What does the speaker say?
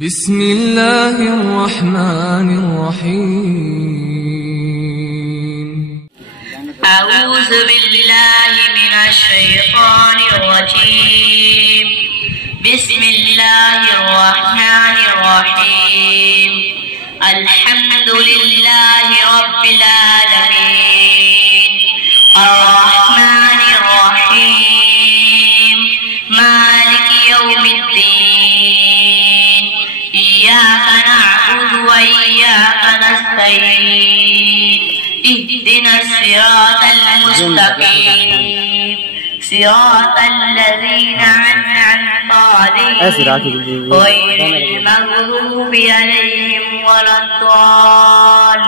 بسم الله الرحمن الرحيم. أعوذ بالله من الشيطان الرجيم. بسم الله الرحمن الرحيم. الحمد لله رب العالمين الرحمن الرحيم مالك يوم الدين إياك نعبد وإياك نستعين اهدنا الصراط المستقيم صراط الذين أنعمت عليهم غير المغضوب عليهم ولا الضالين.